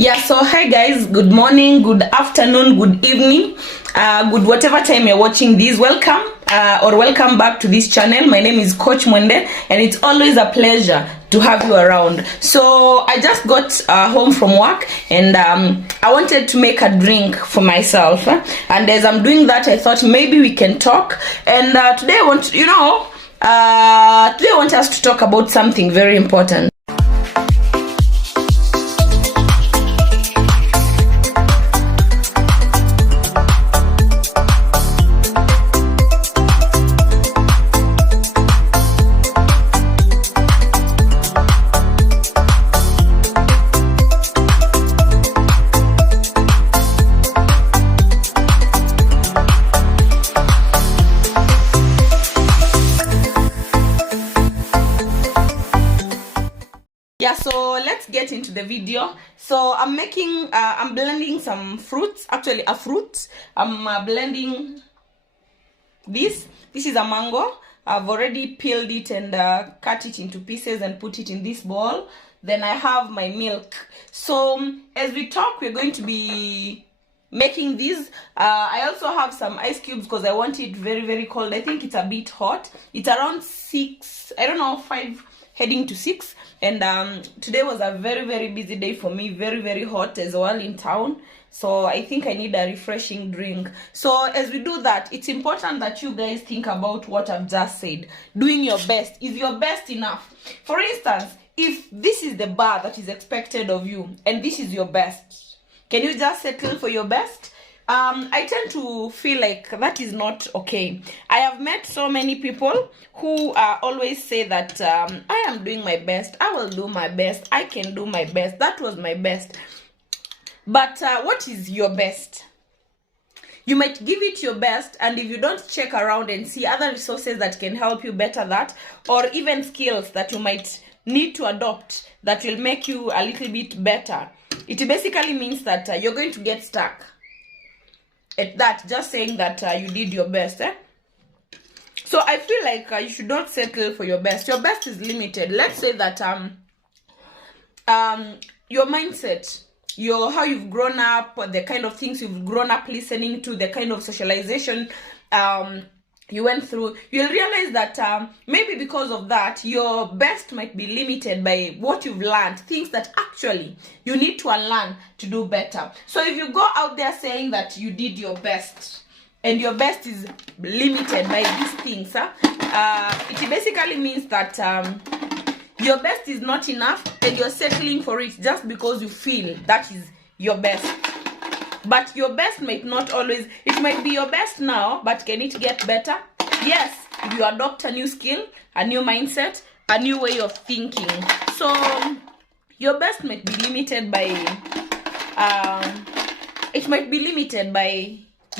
Yeah, so hi guys, good morning, good afternoon, good evening, good whatever time you're watching this. Welcome or welcome back to this channel. My name is Coach Mwende and it's always a pleasure to have you around. So I just got home from work and I wanted to make a drink for myself, and as I'm doing that I thought maybe we can talk. And today I want today I want us to talk about something very important. Yeah, so let's get into the video. So I'm blending some fruits, actually a fruit. I'm blending this is a mango. I've already peeled it and cut it into pieces and put it in this bowl. Then I have my milk. So as we talk, we're going to be making these. I also have some ice cubes because I want it very, very cold. I think it's a bit hot. It's around 6, I don't know, 5 heading to 6. And today was a very, very busy day for me, very, very hot as well in town. So I think I need a refreshing drink. So as we do that, it's important that you guys think about what I've just said. Doing your best. Is your best enough? For instance, if this is the bar that is expected of you and this is your best, can you just settle for your best? I tend to feel like that is not okay. I have met so many people who always say that I am doing my best, I will do my best, I can do my best, that was my best. But what is your best? You might give it your best, and if you don't check around and see other resources that can help you better that, or even skills that you might need to adopt that will make you a little bit better, it basically means that you're going to get stuck at that, just saying that you did your best. So I feel like you should not settle for your best. Your best is limited. Let's say that your mindset, how you've grown up, the kind of things you've grown up listening to, the kind of socialization you went through, you'll realize that maybe because of that, your best might be limited by what you've learned, things that actually you need to unlearn to do better. So if you go out there saying that you did your best and your best is limited by these things, it basically means that your best is not enough and you're settling for it just because you feel that is your best. But your best might not always, it might be your best now, but can it get better? Yes, if you adopt a new skill, a new mindset, a new way of thinking. So your best might be limited by,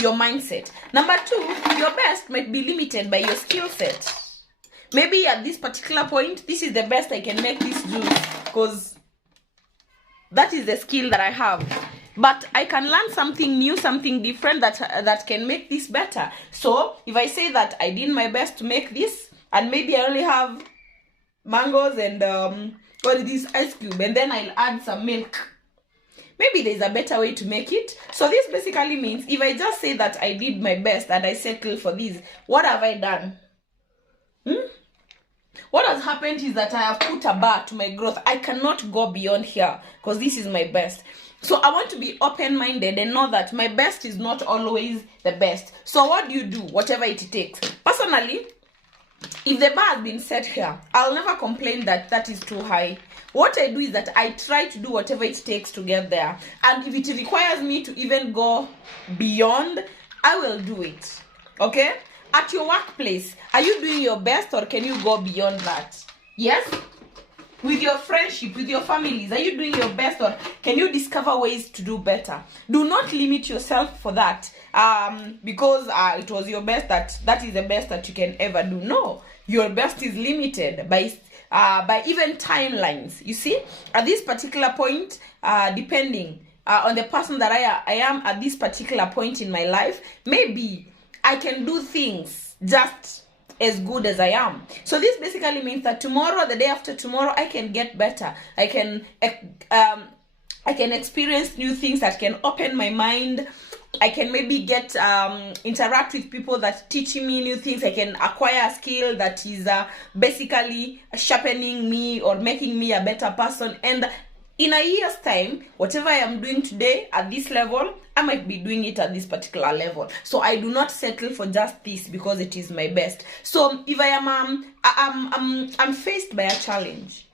your mindset. Number 2, your best might be limited by your skill set. Maybe at this particular point, this is the best I can make this juice because that is the skill that I have. But I can learn something new, something different that can make this better. So if I say that I did my best to make this, and maybe I only have mangoes and all this ice cube, and then I'll add some milk, maybe there's a better way to make it. So this basically means if I just say that I did my best and I settle for this, what have I done? What has happened is that I have put a bar to my growth. I cannot go beyond here because this is my best. So I want to be open-minded and know that my best is not always the best. So what do? Whatever it takes. Personally, if the bar has been set here, I'll never complain that that is too high. What I do is that I try to do whatever it takes to get there. And if it requires me to even go beyond, I will do it. Okay? At your workplace, are you doing your best or can you go beyond that? Yes? With your friendship, with your families, are you doing your best or can you discover ways to do better? Do not limit yourself for that because it was your best, that is the best that you can ever do. No, your best is limited by even timelines. You see, at this particular point, depending on the person that I am at this particular point in my life, maybe I can do things just as good as I am. So this basically means that tomorrow, the day after tomorrow, I can get better. I can I can experience new things that can open my mind. I can maybe get interact with people that teaching me new things. I can acquire a skill that is basically sharpening me or making me a better person. And in a year's time, whatever I am doing today at this level, I might be doing it at this particular level. So I do not settle for just this because it is my best. So if I am I'm faced by a challenge,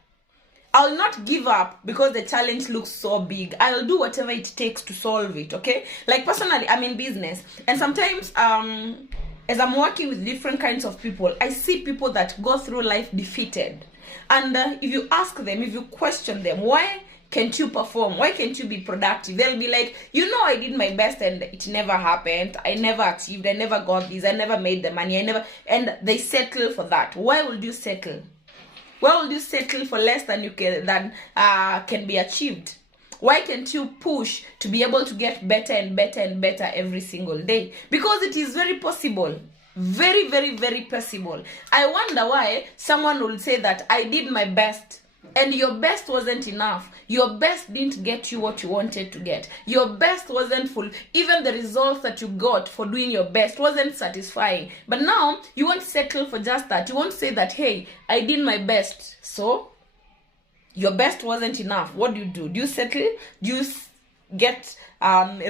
I'll not give up because the challenge looks so big. I'll do whatever it takes to solve it, okay? Like personally, I'm in business. And sometimes as I'm working with different kinds of people, I see people that go through life defeated. And if you ask them, if you question them, why can't you perform? Why can't you be productive? They'll be like, I did my best and it never happened. I never achieved. I never got this. I never made the money. And they settle for that. Why would you settle? Why will you settle for less than you can be achieved? Why can't you push to be able to get better and better and better every single day? Because it is very possible. Very, very, very possible. I wonder why someone will say that I did my best and your best wasn't enough. Your best didn't get you what you wanted to get. Your best wasn't full. Even the results that you got for doing your best wasn't satisfying. But now you won't settle for just that. You won't say that, hey, I did my best. So your best wasn't enough. What do? Do you settle? Do you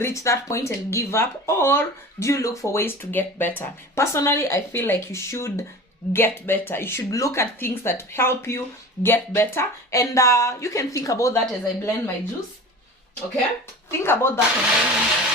reach that point and give up? Or do you look for ways to get better? Personally, I feel like you should get better. You should look at things that help you get better, and you can think about that as I blend my juice. Okay, think about that.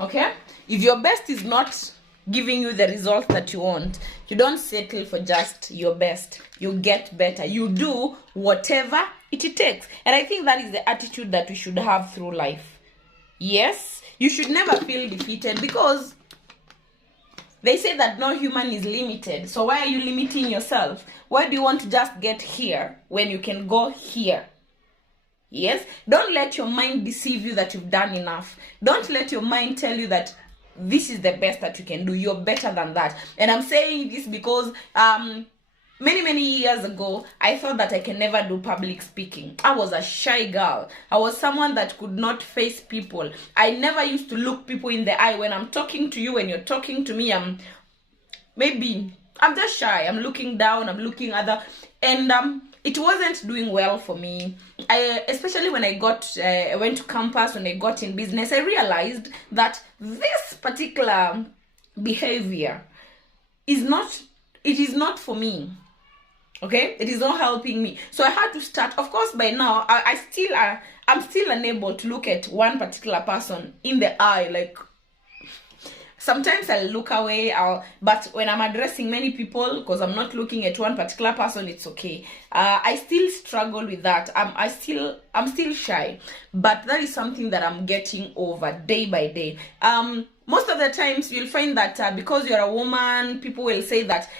Okay, if your best is not giving you the result that you want, you don't settle for just your best. You get better. You do whatever it takes. And I think that is the attitude that we should have through life. Yes, you should never feel defeated, because they say that no human is limited. So why are you limiting yourself? Why do you want to just get here when you can go here? Yes, don't let your mind deceive you that you've done enough. Don't let your mind tell you that this is the best that you can do. You're better than that. And I'm saying this because many years ago, I thought that I can never do public speaking. I was a shy girl. I was someone that could not face people. I never used to look people in the eye. When I'm talking to you, when you're talking to me, I'm just shy. I'm looking down, I'm looking other, and it wasn't doing well for me. Especially when I went to campus, when I got in business, I realized that this particular behavior is not for me. Okay, it is not helping me. So I had to start. Of course, by now I'm still unable to look at one particular person in the eye. Like, sometimes I'll look away, but when I'm addressing many people, because I'm not looking at one particular person, it's okay. I still struggle with that. I'm still shy, but that is something that I'm getting over day by day. Most of the times you'll find that because you're a woman, people will say that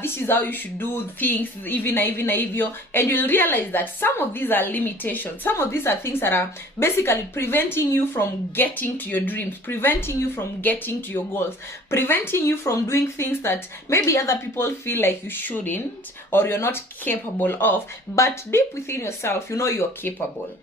this is how you should do things, even, and you'll realize that some of these are limitations. Some of these are things that are basically preventing you from getting to your dreams, preventing you from getting to your goals, preventing you from doing things that maybe other people feel like you shouldn't or you're not capable of, but deep within yourself, you know you're capable.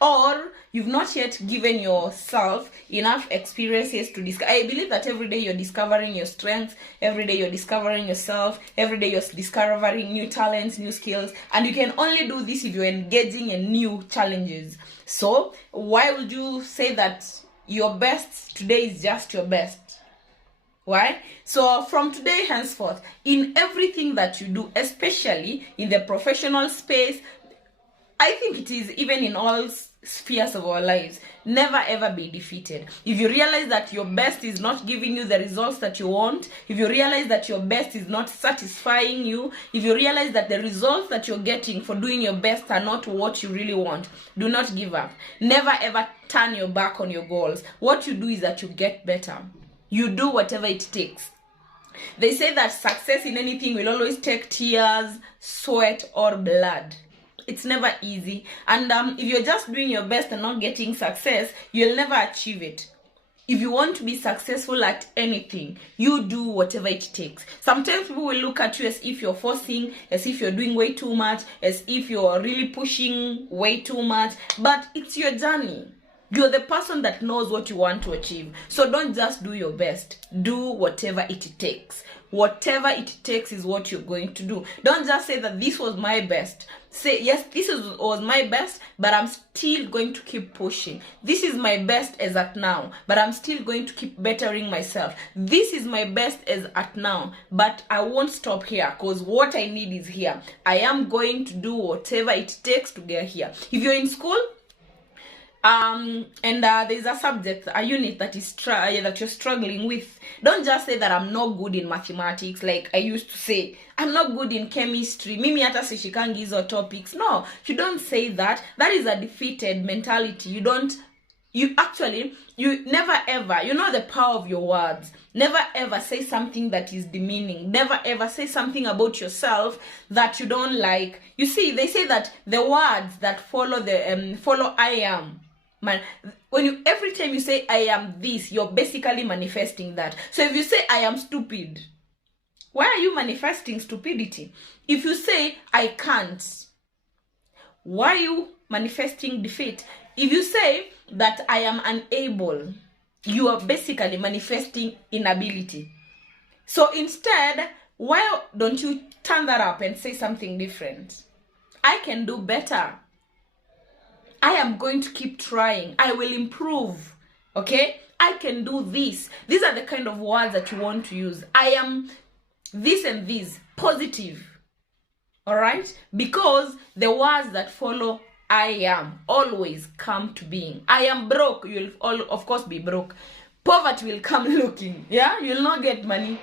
Or you've not yet given yourself enough experiences to discover. I believe that every day you're discovering your strengths, every day you're discovering yourself, every day you're discovering new talents, new skills, and you can only do this if you're engaging in new challenges. So why would you say that your best today is just your best? Why? So from today henceforth, in everything that you do, especially in the professional space, I think it is even in all spheres of our lives. Never ever be defeated. If you realize that your best is not giving you the results that you want, if you realize that your best is not satisfying you, if you realize that the results that you're getting for doing your best are not what you really want, do not give up. Never ever turn your back on your goals. What you do is that you get better. You do whatever it takes. They say that success in anything will always take tears, sweat, or blood. It's never easy. And if you're just doing your best and not getting success, you'll never achieve it. If you want to be successful at anything, you do whatever it takes. Sometimes people will look at you as if you're forcing, as if you're doing way too much, as if you're really pushing way too much. But it's your journey. You're the person that knows what you want to achieve. So don't just do your best. Do whatever it takes. Whatever it takes is what you're going to do. Don't just say that this was my best. Say, yes, was my best, but I'm still going to keep pushing. This is my best as at now, but I'm still going to keep bettering myself. This is my best as at now, but I won't stop here because what I need is here. I am going to do whatever it takes to get here. If you're in school, there's a subject, a unit that you're struggling with, don't just say that I'm not good in mathematics. Like I used to say, I'm not good in chemistry, mimi hata sishikangi hizo topics. No, you don't say that. That is a defeated mentality. You never ever, you know the power of your words. Never ever say something that is demeaning. Never ever say something about yourself that you don't like. You see, they say that the words that follow I am, man, every time you say I am this, you're basically manifesting that. So if you say I am stupid, why are you manifesting stupidity? If you say I can't, why are you manifesting defeat? If you say that I am unable, you are basically manifesting inability. So instead, why don't you turn that up and say something different? I can do better. I am going to keep trying. I will improve. Okay? I can do this. These are the kind of words that you want to use. I am this and this. Positive. Alright? Because the words that follow I am always come to being. I am broke. You will of course be broke. Poverty will come looking. Yeah? You will not get money.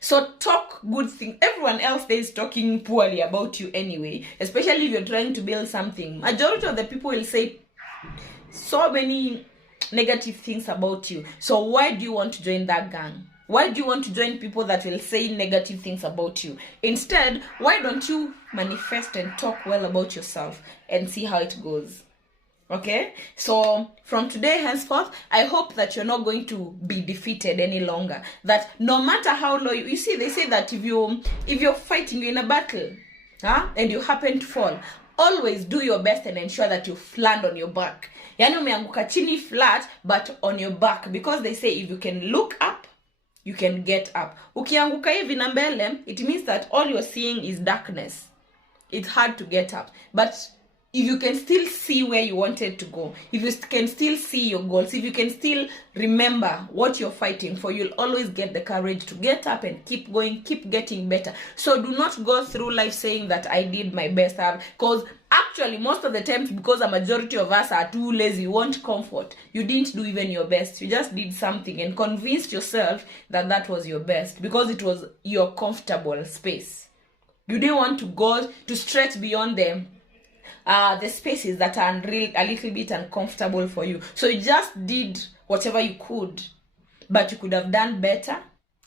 So talk good things. Everyone else there is talking poorly about you anyway, especially if you're trying to build something. Majority of the people will say so many negative things about you. So why do you want to join that gang? Why do you want to join people that will say negative things about you? Instead, why don't you manifest and talk well about yourself and see how it goes? Okay, so from today henceforth, I hope that you're not going to be defeated any longer. That no matter how low you see, they say that if you're fighting, you're in a battle, and you happen to fall, always do your best and ensure that you land on your back. Yani umeanguka chini flat, but on your back, because they say if you can look up, you can get up. Ukianguka hivi na mbele, it means that all you're seeing is darkness. It's hard to get up, but if you can still see where you wanted to go, if you can still see your goals, if you can still remember what you're fighting for, you'll always get the courage to get up and keep going, keep getting better. So do not go through life saying that I did my best, because actually most of the times, because a majority of us are too lazy, want comfort, you didn't do even your best. You just did something and convinced yourself that that was your best because it was your comfortable space. You didn't want to go to stretch beyond them. The spaces that are a little bit uncomfortable for you. So you just did whatever you could, but you could have done better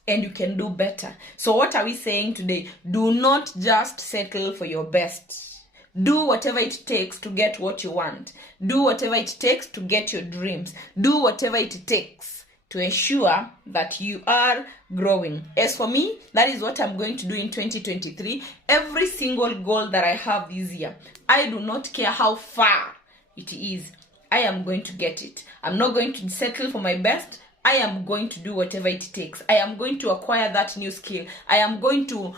and you can do better. So what are we saying today? Do not just settle for your best. Do whatever it takes to get what you want. Do whatever it takes to get your dreams. Do whatever it takes to ensure that you are growing. As for me, that is what I'm going to do in 2023. Every single goal that I have this year, I do not care how far it is, I am going to get it. I'm not going to settle for my best. I am going to do whatever it takes. I am going to acquire that new skill. I am going to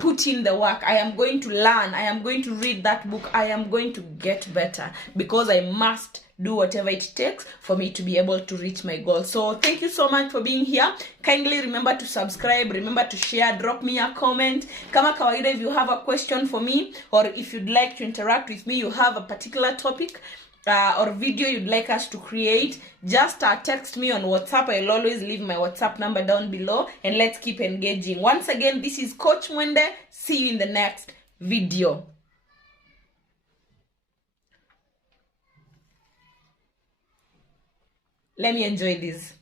put in the work. I am going to learn. I am going to read that book. I am going to get better because I must do whatever it takes for me to be able to reach my goal. So thank you so much for being here. Kindly remember to subscribe, remember to share, drop me a comment. Kama kawaida, if you have a question for me or if you'd like to interact with me, you have a particular topic, or video you'd like us to create, just text me on WhatsApp. I'll always leave my WhatsApp number down below, and let's keep engaging. Once again, this is Coach Mwende. See you in the next video. Let me enjoy this.